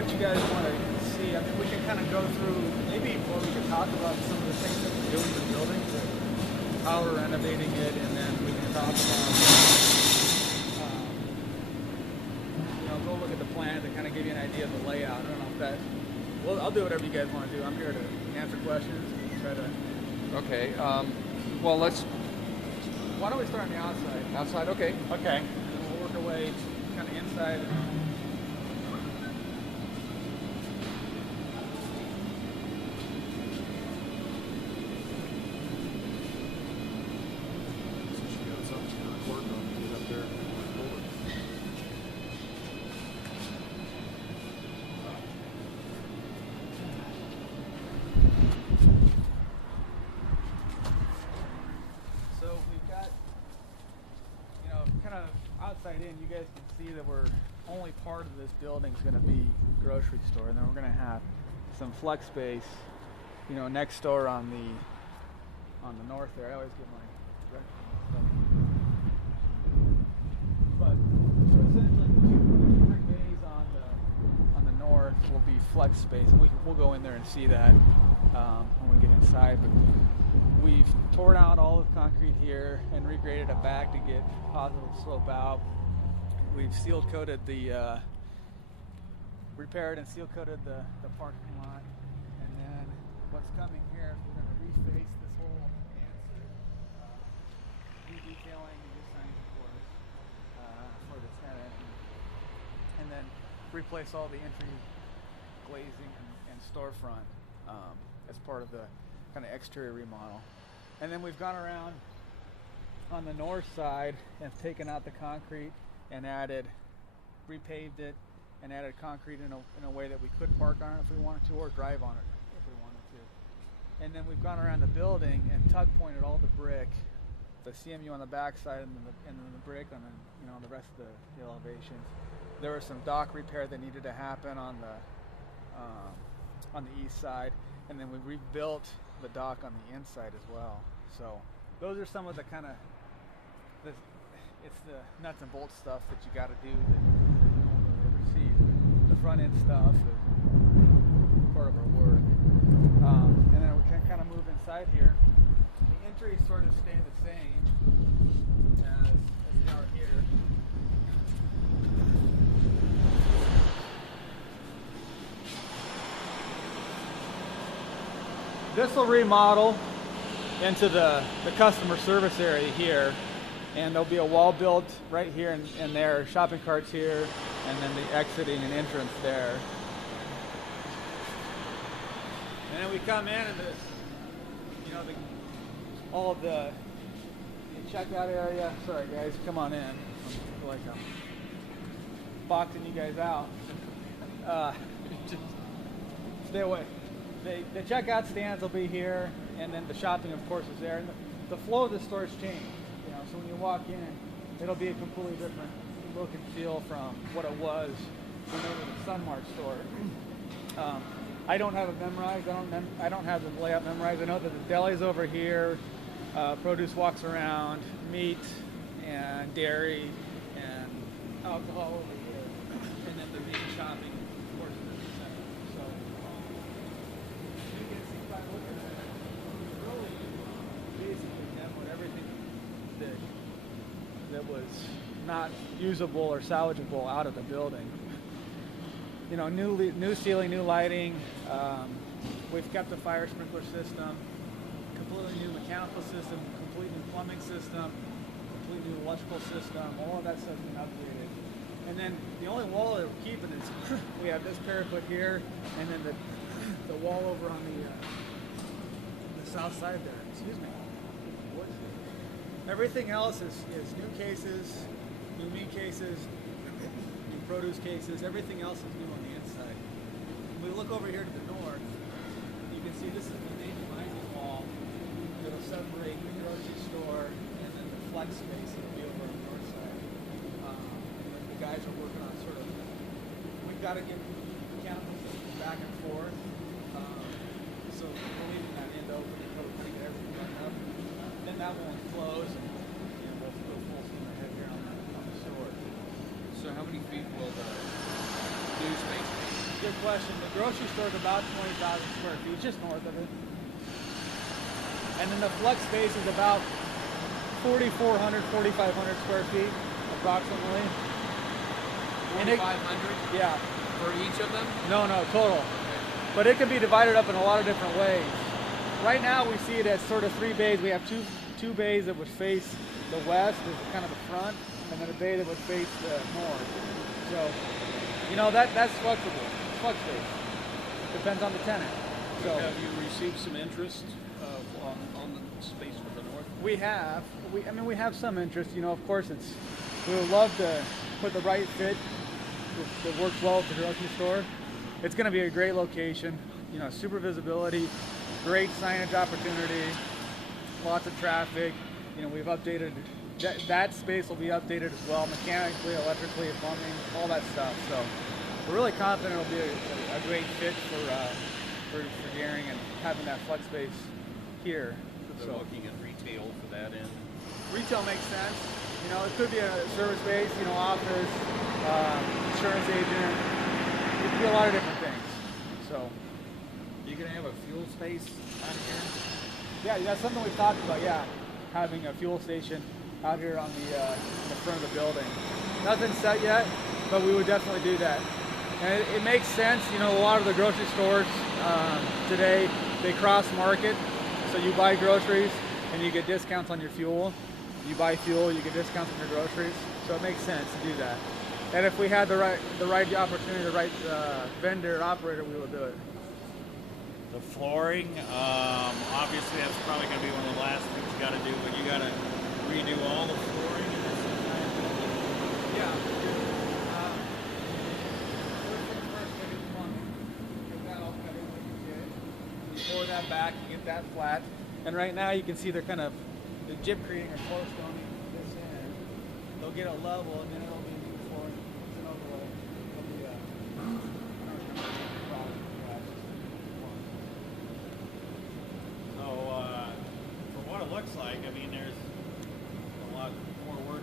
what you guys want to see. I mean, we can kind of go through, maybe we can talk about some of the things that we do in the building, how we're renovating it, and then we can talk about, go look at the plan to kind of give you an idea of the layout. I don't know if that, well, I'll do whatever you guys want to do. I'm here to answer questions and try to. Okay. Well, Why don't we start on the outside? outside. Okay. Okay. And then we'll work our way kind of inside. Outside in, you guys can see that we're only part of this building is going to be grocery store, and then we're going to have some flex space, next door on the north there. I always get my directions stuff. But so essentially, the two different bays on the north will be flex space, and we'll go in there and see that when we get inside. But we've torn out all of the concrete here and regraded it back to get positive slope out. We've seal coated repaired and seal coated the parking lot. And then what's coming here is we're going to reface this whole answer, detailing and design, of course, for the tenant. And then replace all the entry glazing and storefront as part of the kind of exterior remodel. And then we've gone around on the north side and taken out the concrete and repaved it and added concrete in a way that we could park on it if we wanted to, or drive on it if we wanted to. And then we've gone around the building and tug pointed all the brick, the CMU on the back side and then the brick on the rest of the elevations. There was some dock repair that needed to happen on the east side, and then we rebuilt the dock on the inside as well. So those are some of the kind of it's the nuts and bolts stuff that you got to do that you don't really ever see. The front end stuff is part of our work, and then we can kind of move inside here. The entries sort of stay the same as they are here. This will remodel into the customer service area here, and there'll be a wall built right here and there, shopping carts here, and then the exiting and entrance there. And then we come in and all of the checkout area. Sorry guys, come on in. I feel like I'm boxing you guys out. Just stay away. The checkout stands will be here, and then the shopping, of course, is there. And the flow of the store has changed. So when you walk in, it'll be a completely different look and feel from what it was when it was a Sunmart store. I don't have it memorized. I don't have the layout memorized. I know that the deli's over here, produce walks around, meat and dairy and alcohol over here, and then the main shopping, of course, is in the center. So you can see by looking at it, really basically demoed everything that was not usable or salvageable out of the building. New ceiling, new lighting. We've kept the fire sprinkler system, completely new mechanical system, complete new plumbing system, complete new electrical system. All of that stuff's been upgraded. And then the only wall that we're keeping is we have this parapet here, and then the wall over on the south side there. Excuse me. Everything else is new cases, new meat cases, new produce cases. Everything else is new on the inside. When we look over here to the north, you can see this is the main dividing wall. It'll separate the grocery store and then the flex space will be over on the north side. The guys are working on sort of, we've got to get mechanical systems back and forth. So we're leaving that end open until we kind of get everything done up. Then that one close, and we'll go full steam ahead here on the store. So how many feet will the new space be? good question. The grocery store is about 20,000 square feet, just north of it. And then the flex space is about 4,400, 4,500 square feet, approximately. 4,500 Yeah. for each of them? No, total. But it can be divided up in a lot of different ways. Right now we see it as sort of 3 bays. We have two bays that would face the west as kind of the front, and then a bay that would face the north. So, you know, that's flexible. It's flex space. Depends on the tenant. So have you received some interest on the space for the north? we have, we have some interest. You know, of course, we would love to put the right fit that works well with the grocery store. It's going to be a great location. You know, super visibility, great signage opportunity, lots of traffic. You know, we've updated that space will be updated as well, mechanically, electrically, plumbing, all that stuff. So we're really confident it'll be a great fit for Gering and having that flex space here. They're looking at retail for that end. Retail makes sense. You know, it could be a service base, you know, office, insurance agent. It could be a lot of different things. So, You gonna have a fuel space out here? yeah, that's something we've talked about. Yeah, having a fuel station out here on the front of the building. Nothing's set yet, but we would definitely do that. And it makes sense. You know, a lot of the grocery stores today, they cross market. So you buy groceries and you get discounts on your fuel. You buy fuel, you get discounts on your groceries. So it makes sense to do that. And if we had the right opportunity, the right vendor operator, we would do it. The flooring, obviously that's probably gonna be one of the last things you gotta do, but you gotta redo all the flooring in this entire building. Yeah. First, get the plumbing. Get that all cut in like you did. You pour that back, you get that flat. And right now you can see they're kind of the gypcreting or floor stoning this in. They'll get it level and then it'll be new flooring. It's an overlay. It'll be So, from what it looks like, I mean, there's a lot more work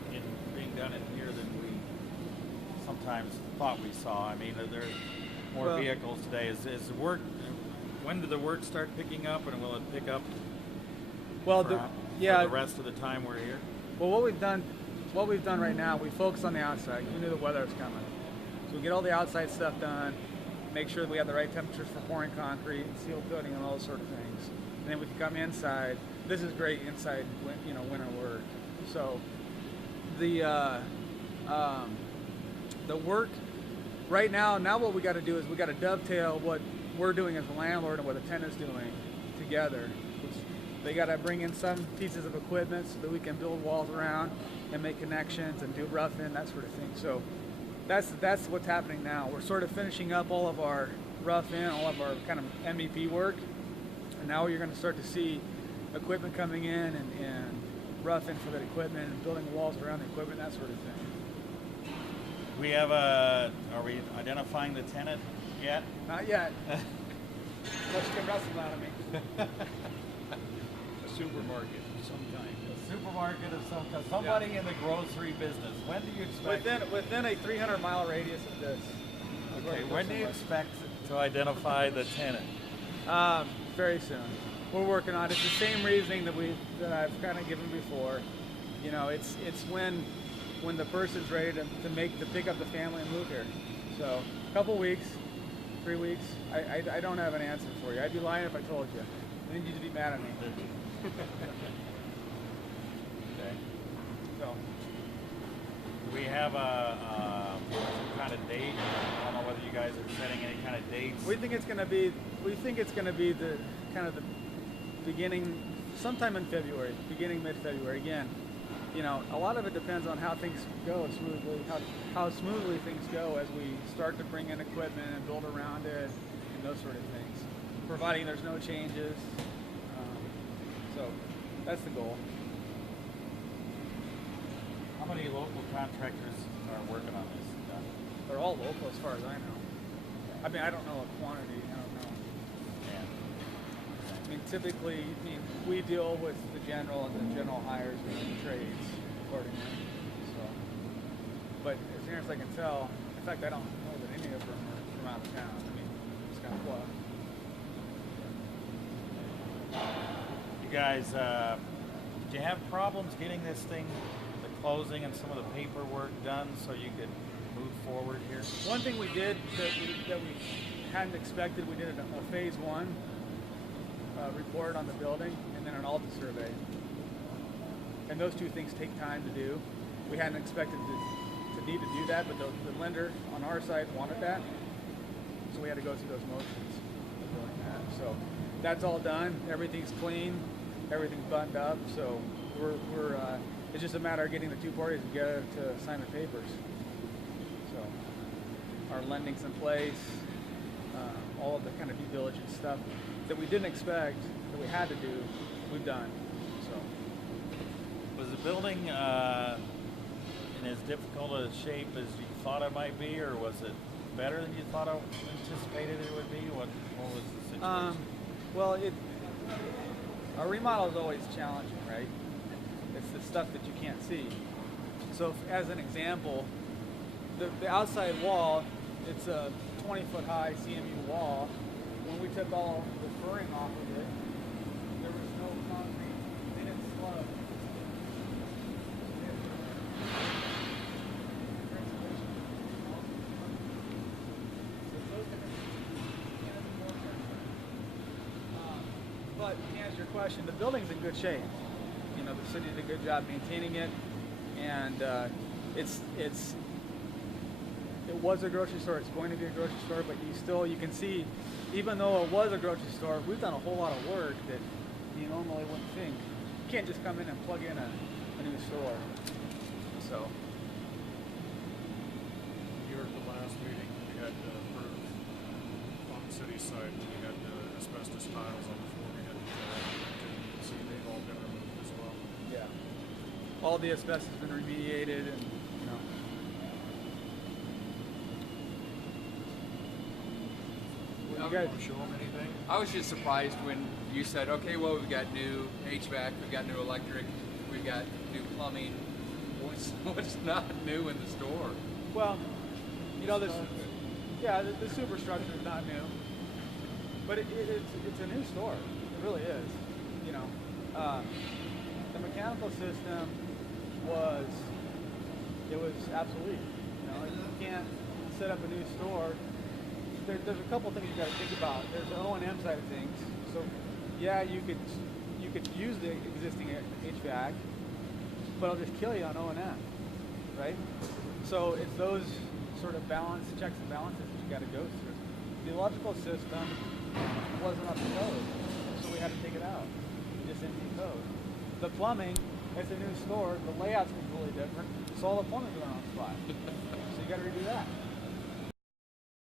being done in here than we sometimes thought we saw. I mean, there's more vehicles today. Is the work? When did the work start picking up, and will it pick up? well, for the rest of the time we're here. Well, what we've done right now, we focus on the outside. We knew the weather was coming, so we get all the outside stuff done. Make sure that we have the right temperatures for pouring concrete, seal coating, and all those sort of things. And then we can come inside. This is great inside, winter work. So the work right now. Now what we got to do is we got to dovetail what we're doing as a landlord and what the tenant's doing together. They got to bring in some pieces of equipment so that we can build walls around and make connections and do rough in, that sort of thing. So that's what's happening now. We're sort of finishing up all of our rough in, all of our kind of MEP work. And now you're going to start to see equipment coming in and rough in for that equipment and building walls around the equipment, that sort of thing. Are we identifying the tenant yet? Not yet. Unless you can wrestle out of me. A supermarket of some kind. A supermarket of some kind. Somebody in the grocery business. When do you expect? Within a 300-mile radius of this. Okay, when do you expect to identify the tenant? Very soon. We're working on it. It's the same reasoning that I've kind of given before. You know, it's when the person's ready to pick up the family and move here. So a couple weeks, 3 weeks. I don't have an answer for you. I'd be lying if I told you. Then you'd be mad at me. Okay. So Do we have some kind of date? I don't know whether you guys are setting any kind of dates. we think it's going to be the kind of the beginning, sometime in February, beginning mid-February. Again, you know, a lot of it depends on how things go smoothly, how smoothly things go as we start to bring in equipment and build around it and those sort of things, providing there's no changes. So that's the goal. How many local contractors are working on this stuff? They're all local as far as I know. I mean, I don't know a quantity. I don't know. Yeah. I mean, typically, we deal with the general, and the general hires the trades accordingly. So, but as near as I can tell, in fact, I don't know that any of them are from out of town. I mean, kind of fluff. You guys, did you have problems getting this thing, the closing and some of the paperwork done so you could move forward here? One thing we did that we hadn't expected, we did a phase one report on the building and then an Alta survey. And those two things take time to do. We hadn't expected to need to do that, but the lender on our side wanted that. So we had to go through those motions of doing that. So that's all done. Everything's clean. Everything's buttoned up. So we're it's just a matter of getting the two parties together to sign the papers. So our lending's in place. All of the kind of due diligence stuff that we didn't expect that we had to do, we've done. So Was the building in as difficult a shape as you thought it might be, or was it better than you thought anticipated it would be? What was the situation? Well, our remodel is always challenging, right? It's the stuff that you can't see. So, as an example, the outside wall, it's a 20-foot high CMU wall. When we took all the furring off of it, there was no concrete. They didn't slug. But to answer your question, the building's in good shape. You know, the city did a good job maintaining it, and it was a grocery store. It's going to be a grocery store, but you can see, even though it was a grocery store, we've done a whole lot of work that you normally wouldn't think. You can't just come in and plug in a new store. So. You were at the last meeting, we had to approve on the city side, we had asbestos tiles on the floor, we had to see they've all been removed as well. Yeah. All the asbestos has been remediated, and You guys want to show them anything? I was just surprised when you said, okay, well, we've got new HVAC, we've got new electric, we've got new plumbing. What's not new in the store? Well, the superstructure is not new, but it's a new store. It really is. The mechanical system was obsolete. You can't set up a new store. There's a couple things you got to think about. There's the O&M side of things. So, yeah, you could use the existing HVAC, but it'll just kill you on O&M, right? So it's those sort of checks and balances that you got to go through. The electrical system wasn't up to code, so we had to take it out. Just empty code. The plumbing, it's a new store. The layout's completely different, so all the plumbing's in the wrong spot. So you got to redo that.